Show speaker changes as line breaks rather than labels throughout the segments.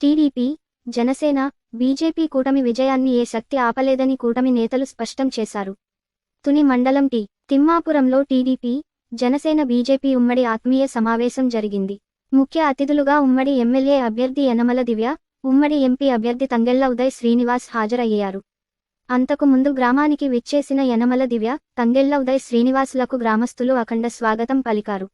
TDP Janasena BJP కూటమి విజయాన్ని ఏ శక్తి ఆపలేదని కూటమి నేతలు స్పష్టం చేశారు. తుని మండలం టి తిమ్మాపురంలో టీడీపీ జనసేన బీజేపీ ఉమ్మడి ఆత్మీయ సమావేశం జరిగింది. ముఖ్య అతిథులుగా ఉమ్మడి ఎమ్మెల్యే అభ్యర్థి యనమల దివ్య ఉమ్మడి ఎంపీ అభ్యర్థి తంగెళ్ళ ఉదయ్ శ్రీనివాస్ హాజరయ్యారు. అంతకు ముందు గ్రామానికి విచ్చేసిన యనమల దివ్య తంగెళ్ళ ఉదయ్ శ్రీనివాసులకు గ్రామస్తులు అఖండ స్వాగతం పలికారు.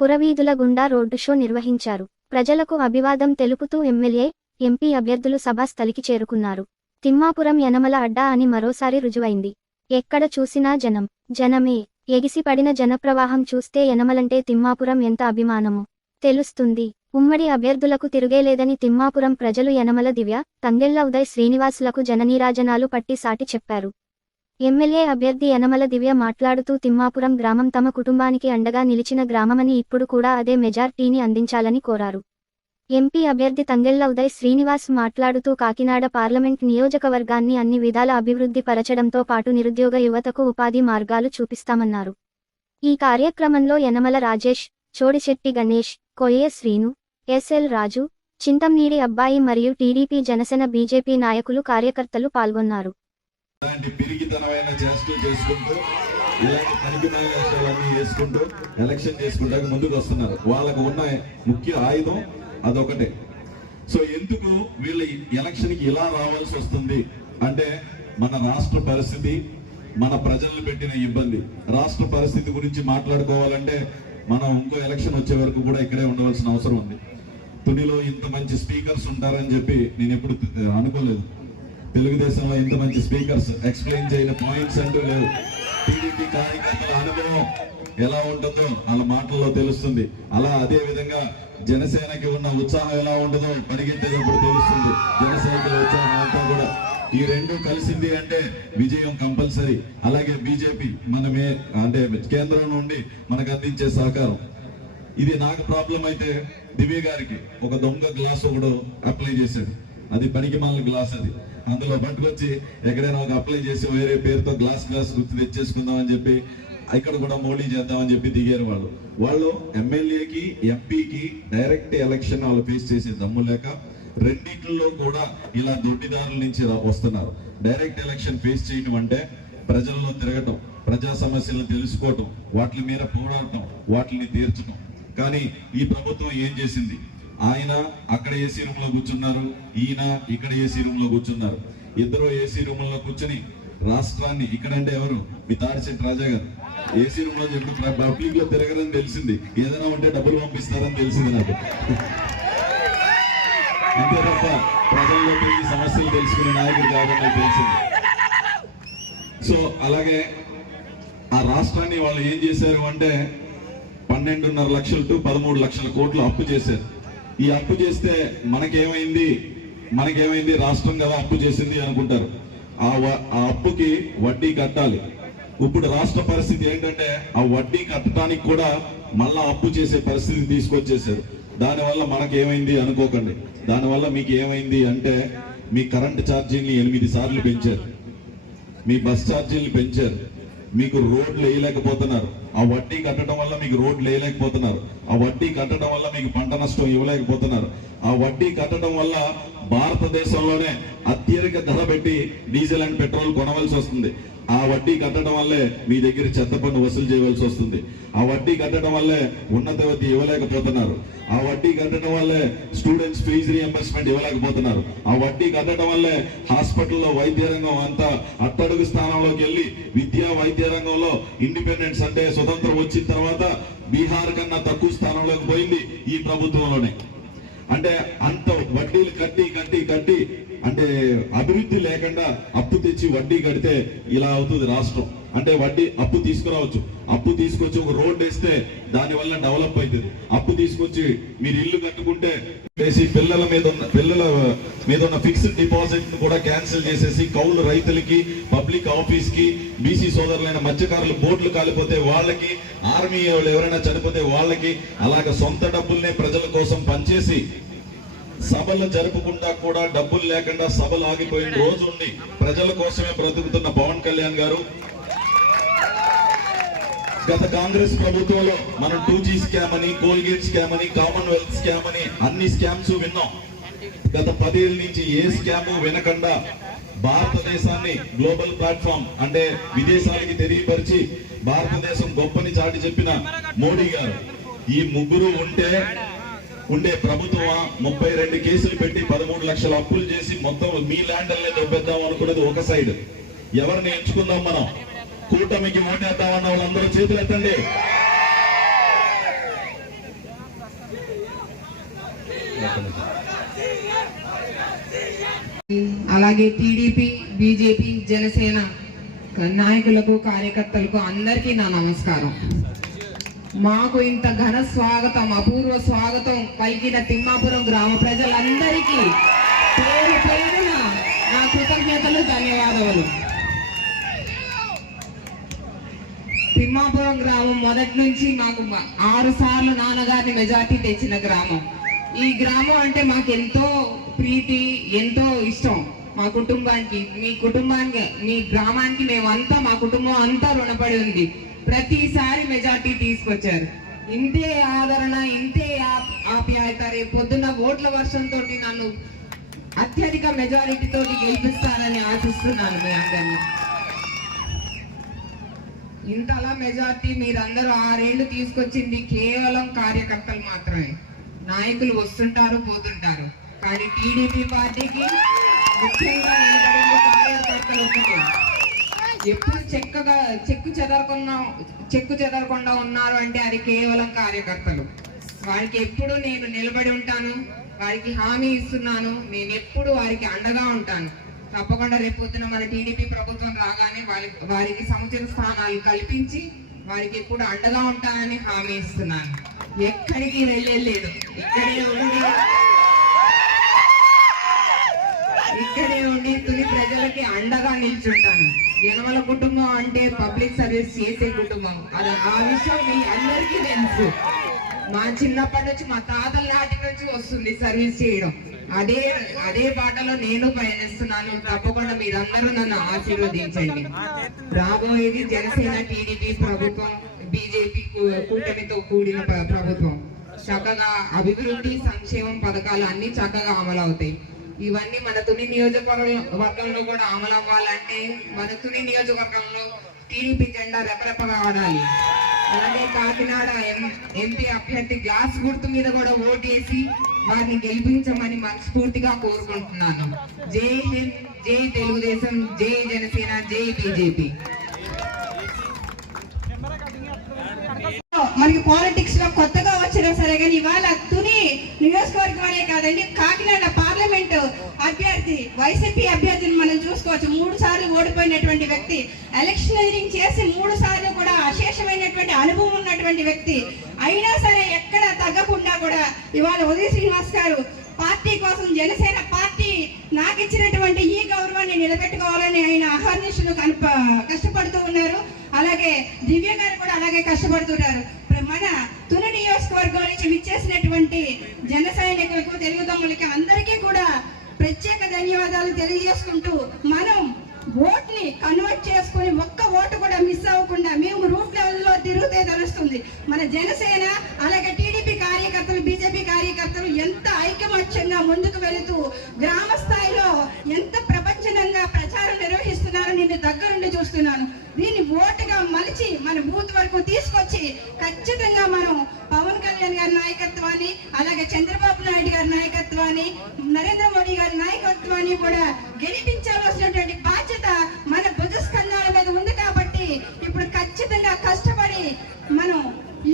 పురవీధుల గుండా రోడ్డు షో నిర్వహించారు. ప్రజలకు అభివాదం తెలుపుతూ ఎమ్మెల్యే ఎంపీ అభ్యర్థులు సభాస్థలికి చేరుకున్నారు. తిమ్మాపురం యనమల అడ్డా అని మరోసారి రుజువైంది. ఎక్కడ చూసినా జనం. జనమే. ఎగిసిపడిన జనప్రవాహం చూస్తే యనమలంటే తిమ్మాపురం ఎంత అభిమానమో. తెలుస్తుంది. ఉమ్మడి అభ్యర్థులకు తిరుగేలేదని తిమ్మాపురం ప్రజలు యనమల దివ్య తంగెళ్ళ ఉదయ్ శ్రీనివాసులకు జననీరాజనాలు పట్టి సాటి చెప్పారు. ఎమ్మెల్యే అభ్యర్థి యనమల దివ్య మాట్లాడుతూ తిమ్మాపురం గ్రామం తమ కుటుంబానికి అండగా నిలిచిన గ్రామమని ఇప్పుడు కూడా అదే మెజార్టీని అందించాలని కోరారు. ఎంపీ అభ్యర్థి తంగెళ్ళ ఉదయ్ శ్రీనివాస్ మాట్లాడుతూ కాకినాడ పార్లమెంట్ నియోజకవర్గాన్ని అన్ని విధాల అభివృద్ధి పరచడంతో పాటు నిరుద్యోగ యువతకు ఉపాధి మార్గాలు చూపిస్తామన్నారు. ఈ కార్యక్రమంలో యనమల రాజేష్ చోడిశెట్టి గణేష్ కొయ్య శ్రీను ఎస్ఎల్ రాజు చింతంనీడి అబ్బాయి మరియు టీడీపీ జనసేన బీజేపీ నాయకులు కార్యకర్తలు పాల్గొన్నారు.
ఇలాంటి పిరిగితనమైన చేష్టలు చేసుకుంటూ ఇలాంటి పనికిమాల వేషాలన్నీ ఎలక్షన్ చేసుకుంటాక ముందుకు వస్తున్నారు. వాళ్ళకు ఉన్న ముఖ్య ఆయుధం అదొకటే. సో ఎందుకు వీళ్ళ ఎలక్షన్కి ఇలా రావాల్సి వస్తుంది? అంటే మన రాష్ట్ర పరిస్థితి మన ప్రజలను పెట్టిన ఇబ్బంది. రాష్ట్ర పరిస్థితి గురించి మాట్లాడుకోవాలంటే మనం ఇంకో ఎలక్షన్ వచ్చే వరకు కూడా ఇక్కడే ఉండవలసిన అవసరం ఉంది. తునిలో ఇంత మంచి స్పీకర్స్ ఉంటారని చెప్పి నేను ఎప్పుడు అనుకోలేదు. తెలుగుదేశంలో ఇంత మంచి స్పీకర్స్ ఎక్స్ప్లెయిన్ చేయని పాయింట్స్ అంటూ లేవు. టీడీపీ కార్యకర్తల అనుభవం ఎలా ఉంటుందో వాళ్ళ మాటల్లో తెలుస్తుంది. అలా అదే విధంగా జనసేనకి ఉన్న ఉత్సాహం ఎలా ఉంటుందో పరిగెత్తేటప్పుడు తెలుస్తుంది. జనసేనకి ఉత్సాహం అంతా కూడా. ఈ రెండు కలిసింది అంటే విజయం కంపల్సరీ. అలాగే బీజేపీ మనమే అంటే కేంద్రం నుండి మనకు అందించే సహకారం. ఇది నాకు ప్రాబ్లం అయితే దివ్య గారికి ఒక దొంగ గ్లాస్ ఒకడు అప్లై చేశాడు. అది పనికి గ్లాస్ అది. అందులో పట్టుకొచ్చి ఎక్కడైనా ఒక అప్లై చేసి వేరే పేరుతో గ్లాస్ గ్లాస్ గుర్తు తెచ్చేసుకుందాం అని చెప్పి ఇక్కడ కూడా మోడీ చేద్దామని చెప్పి దిగారు వాళ్ళు. వాళ్ళు ఎమ్మెల్యేకి ఎంపీకి డైరెక్ట్ ఎలక్షన్ వాళ్ళు ఫేస్ చేసే దమ్ము లేక రెండింటిలో కూడా ఇలా దొడ్డిదారుల నుంచి వస్తున్నారు. డైరెక్ట్ ఎలక్షన్ ఫేస్ చేయడం అంటే ప్రజల్లో తిరగటం ప్రజా సమస్యలను తెలుసుకోవటం వాటి మీద పోరాడటం వాటిని తీర్చడం కానీ ఈ ప్రభుత్వం ఏం చేసింది? ఆయన అక్కడ ఏసీ రూమ్లో కూర్చున్నారు ఈయన ఇక్కడ ఏసీ రూమ్లో కూర్చున్నారు. ఇద్దరు ఏసీ రూమ్లో కూర్చుని రాష్ట్రాన్ని ఇక్కడంటే ఎవరు? మీ తాడిశెట్టి రాజా గారు. ఏసీ రూమ్లో ఎప్పుడు పబ్లిక్లో తిరగరని తెలిసింది. ఏదైనా ఉంటే డబ్బులు పంపిస్తారని తెలిసింది నాకు. అంతే తప్ప ప్రజల్లో తిరిగి సమస్యలు తెలుసుకునే నాయకుడు కాదని తెలిసింది. సో అలాగే ఆ రాష్ట్రాన్ని వాళ్ళు ఏం చేశారు అంటే పన్నెండున్నర లక్షలు టు పదమూడు లక్షల కోట్లు అప్పు చేశారు. ఈ అప్పు చేస్తే మనకేమైంది? మనకేమైంది? రాష్ట్రం కదా అప్పు చేసింది అనుకుంటారు. ఆ వ- ఆ అప్పుకి వడ్డీ కట్టాలి. ఇప్పుడు రాష్ట్ర పరిస్థితి ఏంటంటే ఆ వడ్డీ కట్టడానికి కూడా మళ్ళా అప్పు చేసే పరిస్థితి తీసుకొచ్చేసారు దానివల్ల మనకి ఏమైంది అనుకోకండి. దానివల్ల మీకు ఏమైంది అంటే మీ కరెంట్ ఛార్జీని ఎనిమిది సార్లు పెంచారు. మీ బస్ ఛార్జీలు పెంచారు. మీకు రోడ్లు వేయలేకపోతున్నారు. ఆ వడ్డీ కట్టడం వల్ల మీకు రోడ్లు వేయలేకపోతున్నారు. ఆ వడ్డీ కట్టడం వల్ల మీకు పంట నష్టం ఇవ్వలేకపోతున్నారు. ఆ వడ్డీ కట్టడం వల్ల భారతదేశంలోనే అత్యధిక ధర పెట్టి డీజిల్ అండ్ పెట్రోల్ కొనవలసి వస్తుంది. ఆ వడ్డీ కట్టడం వల్లే మీ దగ్గర చెత్త పన్ను వసూలు చేయవలసి వస్తుంది. ఆ వడ్డీ కట్టడం వల్లే ఉన్నత విద్య ఇవ్వలేకపోతున్నారు. ఆ వడ్డీ కట్టడం వల్లే స్టూడెంట్స్ ఫీజు రీఎంబర్స్మెంట్ ఇవ్వలేకపోతున్నారు. ఆ వడ్డీ కట్టడం వల్లే హాస్పిటల్లో వైద్య రంగం అంతా అట్టడుగు స్థానంలోకి వెళ్ళి విద్యా వైద్య రంగంలో ఇండిపెండెన్స్ అంటే స్వతంత్రం వచ్చిన తర్వాత బీహార్ కన్నా తక్కువ స్థానంలోకి పోయింది ఈ ప్రభుత్వంలోనే. అంటే అంత వడ్డీలు కట్టి కట్టి కట్టి అంటే అభివృద్ధి లేకుండా అప్పు తెచ్చి వడ్డీ కడితే ఇలా అవుతుంది రాష్ట్రం. అంటే వడ్డీ అప్పు తీసుకురావచ్చు. అప్పు తీసుకొచ్చి ఒక రోడ్ వేస్తే దానివల్ల డెవలప్ అవుతుంది. అప్పు తీసుకొచ్చి మీరు ఇల్లు కట్టుకుంటే వేసి పిల్లల మీద ఉన్న పిల్లల మీద ఉన్న ఫిక్స్డ్ డిపాజిట్ కూడా క్యాన్సిల్ చేసేసి కౌలు రైతులకి పబ్లిక్ ఆఫీస్కి బీసీ సోదరులైన మత్స్యకారులు బోట్లు కాలిపోతే వాళ్ళకి ఆర్మీ వాళ్ళు ఎవరైనా చనిపోతే వాళ్ళకి అలాగ సొంత డబ్బుల్నే ప్రజల కోసం పనిచేసి సభలు జరుపుకుంటా కూడా డబ్బులు లేకుండా సభలు ఆగిపోయిన రోజు ఉండి ప్రజల కోసమే బ్రతుకుతున్న పవన్ కళ్యాణ్ గారు. గత కాంగ్రెస్ ప్రభుత్వంలో మనం టూ జీ స్కామ్ అని కోల్గేట్ స్కామ్ అని కామన్వెల్త్ స్కామ్ అని అన్ని స్కామ్స్ విన్నాం. గత పదేళ్ళ నుంచి ఏ స్కామ్ వినకుండా భారతదేశాన్ని గ్లోబల్ ప్లాట్ఫామ్ అంటే విదేశాలకి తెలియపరిచి భారతదేశం గొప్పని చాటి చెప్పిన మోడీ గారు. ఈ ముగ్గురు ఉంటే ఉండే ప్రభుత్వం ముప్పై రెండు కేసులు పెట్టి పదమూడు లక్షల అప్పులు చేసి మొత్తం మీ ల్యాండ్ అల్లే దొబ్బేద్దాం అనుకున్నది ఒక సైడ్. ఎవరిని ఎంచుకుందాం మనం? కూటమికి ఓటేద్దామన్న వాళ్ళందరూ చేతులు ఎత్తండి.
అలాగే టీడీపీ బీజేపీ జనసేన నాయకులకు కార్యకర్తలకు అందరికీ నా నమస్కారం. మాకు ఇంత ఘన స్వాగతం అపూర్వ స్వాగతం పలికిన తిమ్మాపురం గ్రామ ప్రజలందరికీ. పేరు పేరున నా కృతజ్ఞతలు ధన్యవాదాలు తిమ్మాపురం గ్రామం మొదటి నుంచి మాకు ఆరు సార్లు నాన్నగారిని మెజార్టీ తెచ్చిన గ్రామం. ఈ గ్రామం అంటే మాకు ఎంతో ప్రీతి ఎంతో ఇష్టం. మా కుటుంబానికి మీ కుటుంబానికి మీ గ్రామానికి మేమంతా మా కుటుంబం అంతా రుణపడి ఉంది. ప్రతిసారి మెజార్టీ తీసుకొచ్చారు. ఇంతే ఆదరణ ఇంతే ఆప్యాయత రేపు పొద్దున్న ఓట్ల వర్షంతో నన్ను అత్యధిక మెజారిటీతో తోటి గెలిపిస్తారని ఆశిస్తున్నాను మీ అందరినీ. ఇంతలా మెజార్టీ మీరందరూ ఆరేళ్ళు తీసుకొచ్చింది కేవలం కార్యకర్తలు మాత్రమే. నాయకులు వస్తుంటారు పోతుంటారు. కానీ టీడీపీ పార్టీకి ముఖ్యంగా ఎప్పుడు చెక్కగా చెక్కు చెదరకుండా చెక్కు చెదరకుండా ఉన్నారు అంటే అది కేవలం కార్యకర్తలు. వారికి ఎప్పుడు నేను నిలబడి ఉంటాను వారికి హామీ ఇస్తున్నాను నేను ఎప్పుడు వారికి అండగా ఉంటాను. తప్పకుండా రేపొద్దున మన టీడీపీ ప్రభుత్వం రాగానే వారి వారికి సముచిత స్థానాలు కల్పించి వారికి ఎప్పుడు అండగా ఉంటానని హామీ ఇస్తున్నాను. ఎక్కడికి వెళ్ళలేదు. ఇక్కడే ఉండి తుని ప్రజలకి అండగా నిల్చుంటాను. జనమల కుటుంబం అంటే పబ్లిక్ సర్వీస్ చేసే కుటుంబం. అది ఆ విషయం మీ అందరికీ తెలుసు. మా చిన్నప్పటి నుంచి మా తాతల నాటి నుంచి వస్తుంది సర్వీస్ చేయడం. అదే అదే బాటలో నేను పయనిస్తున్నాను. తప్పకుండా మీరందరూ నన్ను ఆశీర్వదించండి. రాబోయేది జనసేన టీడీపీ ప్రభుత్వం బీజేపీ కూటమితో కూడిన ప్రభుత్వం. చక్కగా అభివృద్ధి సంక్షేమం పథకాలు అన్ని చక్కగా అమలు అవుతాయి ఇవన్నీ మన తుని నియోజకవర్గం వర్గంలో కూడా అమలు అవ్వాలంటే మన తుని నియోజకవర్గంలో టీడీపీ జెండా రెపరెపగా ఆడాలి అలాగే కాకినాడ ఎం- ఎంపీ అభ్యర్థి గ్లాస్ గుర్తు మీద కూడా ఓటేసి వారిని గెలిపించమని మనస్ఫూర్తిగా కోరుకుంటున్నాను. జై హింద్ జై తెలుగుదేశం జై జనసేన జై బీజేపీ.
మనకి పాలిటిక్స్లో కొత్తగా వచ్చినా సరే కానీ ఇవాళ తుని నియోజకవర్గం అనే కాదండి కాకినాడ పార్లమెంట్ అభ్యర్థి వైసీపీ అభ్యర్థిని మనం చూసుకోవచ్చు. మూడు సార్లు ఓడిపోయినటువంటి వ్యక్తి ఎలక్షనీరింగ్ చేసి మూడు సార్లు కూడా అశేషమైనటువంటి అనుభవం ఉన్నటువంటి వ్యక్తి. అయినా సరే ఎక్కడ తగ్గకుండా కూడా ఇవాళ ఉదయ శ్రీనివాస్ గారు పార్టీ కోసం జనసేన పార్టీ నాకు ఇచ్చినటువంటి ఈ గౌరవాన్ని నిలబెట్టుకోవాలని ఆయన అహర్నిశలు కనుప కష్టపడుతూ ఉన్నారు. అలాగే దివ్య గారు కూడా అలాగే కష్టపడుతున్నారు మన తుని నియోజకవర్గం నుంచి విచ్చేసినటువంటి జన సైనికులకు తెలుగు తమ్ములకి అందరికీ కూడా ప్రత్యేక ధన్యవాదాలు తెలియజేసుకుంటూ మనం ఓట్ని కన్వర్ట్ చేసుకొని ఒక్క ఓటు కూడా మిస్ అవ్వకుండా మేము రూట్ లెవెల్లో తిరిగితే తెలుస్తుంది. మన జనసేన అలాగే టీడీపీ కార్యకర్తలు బీజేపీ కార్యకర్తలు ఎంత ఐకమత్యంగా ముందుకు వెళుతూ గ్రామ స్థాయిలో ఎంత ప్రపంచనంగా ప్రచారం నిర్వహిస్తున్నారో నేను దగ్గరుండి చూస్తున్నాను. దీన్ని ఓటుగా మలిచి మన బూత్ వరకు తీసుకొచ్చి ఖచ్చితంగా మనం పవన్ కళ్యాణ్ గారి నాయకత్వాన్ని అలాగే చంద్రబాబు నాయుడు గారి నాయకత్వాన్ని నరేంద్ర మోడీ గారి నాయకత్వాన్ని కూడా గెలిపించాల్సినటువంటి బాధ్యత మన భుజస్కంధాల మీద ఉంది కాబట్టి ఇప్పుడు ఖచ్చితంగా కష్టపడి మనం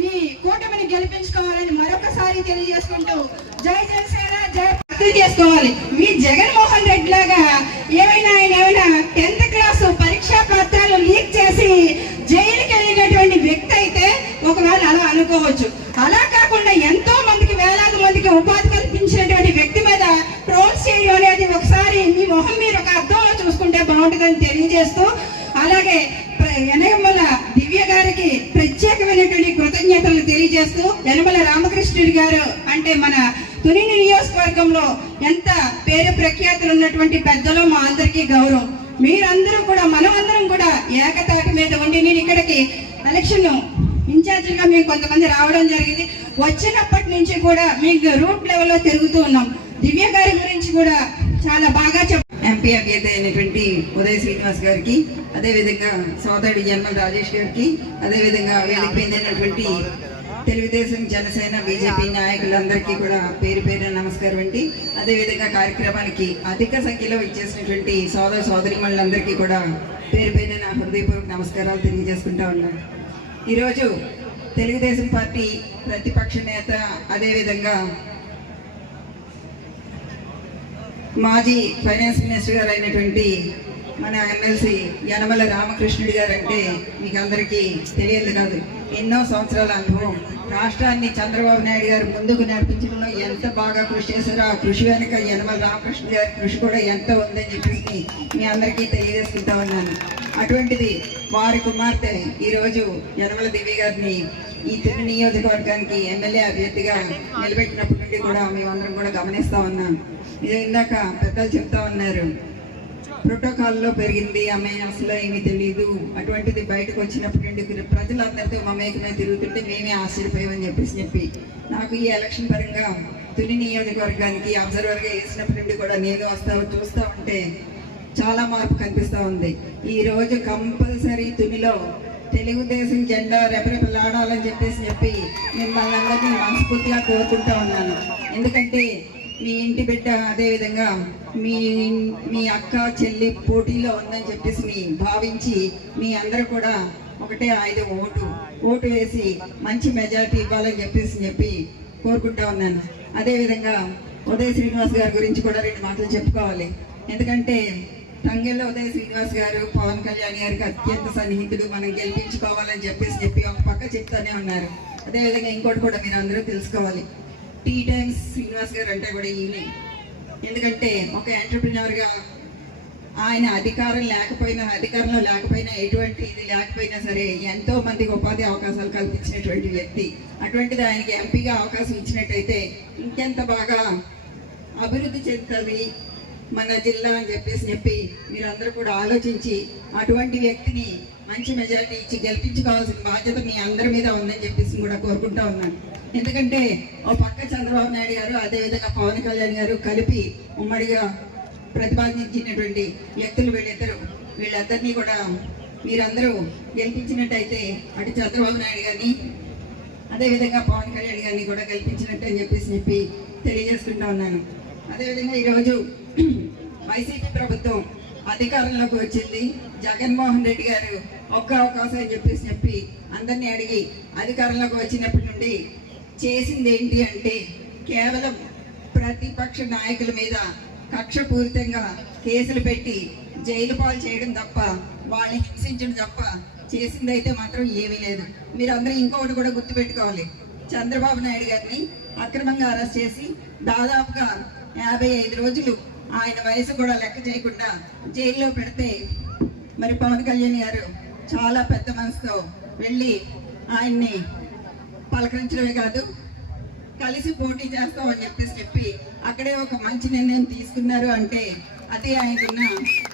ఈ కూటమిని గెలిపించుకోవాలని మరొకసారి తెలియజేసుకుంటూ జై జనసేన జై చేసుకోవాలి. మీ జగన్మోహన్ రెడ్డి లాగా ఏమైనా ఆయన ఏమైనా టెన్త్ క్లాస్ పరీక్షా పత్రాలు లీక్ చేసి జైలుకి వెళ్ళినటువంటి వ్యక్తి అయితే ఒకవేళ అలా అనుకోవచ్చు. చూసుకుంటే తెలియజేస్తూ అలాగే ప్ర- యనమల దివ్య గారికి ప్రత్యేకమైనటువంటి కృతజ్ఞతలు తెలియజేస్తూ యనమల రామకృష్ణుడి గారు అంటే మన తుని నియోజకవర్గంలో ఎంత పేరు ప్రఖ్యాతులు ఉన్నటువంటి పెద్దలో మా అందరికీ గౌరవం. మీరందరూ కూడా మనమందరం కూడా ఏకతాట మీద ఉండి నేను ఇక్కడికి ఎలక్షన్ ఇన్ఛార్జిగా మేము కొంతమంది రావడం జరిగింది. వచ్చినప్పటి నుంచి కూడా మీకు రూట్ లెవెల్లో తిరుగుతూ ఉన్నాం. దివ్య గారి గురించి కూడా చాలా బాగా చెప్
ఎంపీ అభ్యర్థి అయినటువంటి ఉదయ శ్రీనివాస్ గారికి అదేవిధంగా సోదరుడు జన్మల రాజేష్ గారికి అదేవిధంగా వేదిక మీద తెలుగుదేశం జనసేన బీజేపీ నాయకులందరికీ కూడా పేరు పేరు నమస్కారం అండి. అదేవిధంగా కార్యక్రమానికి అధిక సంఖ్యలో ఇచ్చేసినటువంటి సోదర సోదరిమణులందరికీ కూడా పేరు పేరు నా హృదయపూర్వక నమస్కారాలు తెలియజేసుకుంటా ఉన్నాను ఈరోజు తెలుగుదేశం పార్టీ ప్రతిపక్ష నేత అదేవిధంగా మాజీ ఫైనాన్స్ మినిస్టర్ గారు అయినటువంటి మన ఎమ్మెల్సీ యనమల రామకృష్ణుడి గారు అంటే మీకు అందరికీ తెలియదు కాదు. ఎన్నో సంవత్సరాల అనుభవం. రాష్ట్రాన్ని చంద్రబాబు నాయుడు గారు ముందుకు నడిపించడంలో ఎంత బాగా కృషి చేశారో ఆ కృషి వెనుక యనమల రామకృష్ణ గారి కృషి కూడా ఎంత ఉందని చెప్పేసి మీ అందరికీ తెలియజేసుకుంటా ఉన్నాను. అటువంటిది వారి కుమార్తె ఈరోజు యనమల దివి గారిని ఈ తిరుగు నియోజకవర్గానికి ఎమ్మెల్యే అభ్యర్థిగా నిలబెట్టినప్పటి నుండి కూడా మేమందరం కూడా గమనిస్తా ఉన్నాం. ఇది ఇందాక పెద్దలు చెప్తా ఉన్నారు. ప్రోటోకాల్లో పెరిగింది ఆమె అసలు ఏమీ తెలియదు అటువంటిది బయటకు వచ్చినప్పటి నుండి ప్రజలందరితో మమేకమే తిరుగుతుంటే మేమే ఆశ్చర్యపోయామని చెప్పేసి చెప్పి నాకు ఈ ఎలక్షన్ పరంగా తుని నియోజకవర్గానికి అబ్జర్వర్గా వేసినప్పటి నుండి కూడా నేను వస్తా చూస్తా ఉంటే చాలా మార్పు కనిపిస్తూ ఉంది. ఈ రోజు కంపల్సరీ తునిలో తెలుగుదేశం జెండా రెపరెపలాడాలని చెప్పేసి చెప్పి మిమ్మల్ని అందరినీ మనస్ఫూర్తిగా కోరుకుంటా ఉన్నాను. ఎందుకంటే మీ ఇంటి బిడ్డ అదేవిధంగా మీ మీ అక్క చెల్లి పోటీలో ఉందని చెప్పేసి మీ భావించి మీ అందరూ కూడా ఒకటే ఐదు ఓటు ఓటు వేసి మంచి మెజారిటీ ఇవ్వాలని చెప్పేసి చెప్పి కోరుకుంటా ఉన్నాను. అదేవిధంగా ఉదయ శ్రీనివాస్ గారి గురించి కూడా రెండు మాటలు చెప్పుకోవాలి. ఎందుకంటే తంగెళ్ళ ఉదయ శ్రీనివాస్ గారు పవన్ కళ్యాణ్ గారికి అత్యంత సన్నిహితుడు. మనం గెలిపించుకోవాలని చెప్పేసి చెప్పి ఒక పక్క చెప్తానే ఉన్నారు. అదేవిధంగా ఇంకోటి కూడా మీరు అందరూ తెలుసుకోవాలి. టీ టైమ్స్ శ్రీనివాస్ గారు అంటే కూడా ఈయనే. ఎందుకంటే ఒక ఎంటర్ప్రినర్గా ఆయన అధికారం లేకపోయినా అధికారంలో లేకపోయినా ఎటువంటి ఇది లేకపోయినా సరే ఎంతో మందికి ఉపాధి అవకాశాలు కల్పించినటువంటి వ్యక్తి. అటువంటిది ఆయనకి ఎంపీగా అవకాశం ఇచ్చినట్టయితే ఇంకెంత బాగా అభివృద్ధి చెందుతుంది మన జిల్లా అని చెప్పేసి చెప్పి మీరందరూ కూడా ఆలోచించి అటువంటి వ్యక్తిని మంచి మెజారిటీ ఇచ్చి గెలిపించుకోవాల్సిన బాధ్యత మీ అందరి మీద ఉందని చెప్పేసి కూడా కోరుకుంటా ఉన్నాను. ఎందుకంటే ఓ పక్క చంద్రబాబు నాయుడు గారు అదేవిధంగా పవన్ కళ్యాణ్ గారు కలిపి ఉమ్మడిగా ప్రతిపాదించినటువంటి వ్యక్తులు వీళ్ళిద్దరు. వీళ్ళందరినీ కూడా మీరందరూ గెలిపించినట్టయితే అటు చంద్రబాబు నాయుడు గారిని అదేవిధంగా పవన్ కళ్యాణ్ గారిని కూడా గెలిపించినట్టు అని చెప్పేసి చెప్పి తెలియజేసుకుంటా ఉన్నాను. అదేవిధంగా ఈరోజు వైసీపీ ప్రభుత్వం అధికారంలోకి వచ్చింది. జగన్మోహన్ రెడ్డి గారు ఒక్క అవకాశం అని చెప్పేసి చెప్పి అందరినీ అడిగి అధికారంలోకి వచ్చినప్పటి నుండి చేసింది ఏంటి అంటే కేవలం ప్రతిపక్ష నాయకుల మీద కక్షపూరితంగా కేసులు పెట్టి జైలు పాలు చేయడం తప్ప వాళ్ళని హింసించడం తప్ప చేసిందైతే మాత్రం ఏమీ లేదు. మీరందరూ ఇంకొకటి కూడా గుర్తుపెట్టుకోవాలి. చంద్రబాబు నాయుడు గారిని అక్రమంగా అరెస్ట్ చేసి దాదాపుగా యాభై ఐదు రోజులు ఆయన వయసు కూడా లెక్క చేయకుండా జైల్లో పెడితే మరి పవన్ కళ్యాణ్ గారు చాలా పెద్ద మనసుతో వెళ్ళి ఆయన్ని పలకరించడమే కాదు కలిసి పోటీ చేస్తామని చెప్పేసి చెప్పి అక్కడే ఒక మంచి నిర్ణయం తీసుకున్నారు అంటే అది ఆయనకున్న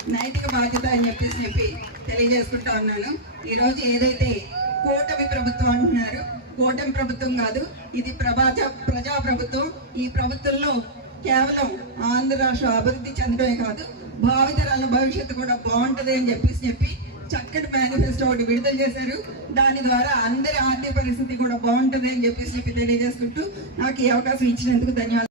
నైతిక బాధ్యత అని చెప్పేసి చెప్పి తెలియజేసుకుంటా ఉన్నాను. ఈరోజు ఏదైతే కూటమి ప్రభుత్వం అంటున్నారు కూటమి ప్రభుత్వం కాదు ఇది ప్రభాజ ప్రజా ప్రభుత్వం ఈ ప్రభుత్వంలో కేవలం ఆంధ్ర రాష్ట్ర అభివృద్ధి చెందడమే కాదు భావితరాల భవిష్యత్తు కూడా బాగుంటది అని చెప్పేసి చెప్పి చక్కటి మేనిఫెస్టో ఒకటి విడుదల చేశారు. దాని ద్వారా అందరి ఆర్థిక పరిస్థితి కూడా బాగుంటది అని చెప్పేసి చెప్పి తెలియజేసుకుంటూ నాకు ఈ అవకాశం ఇచ్చినందుకు ధన్యవాదాలు.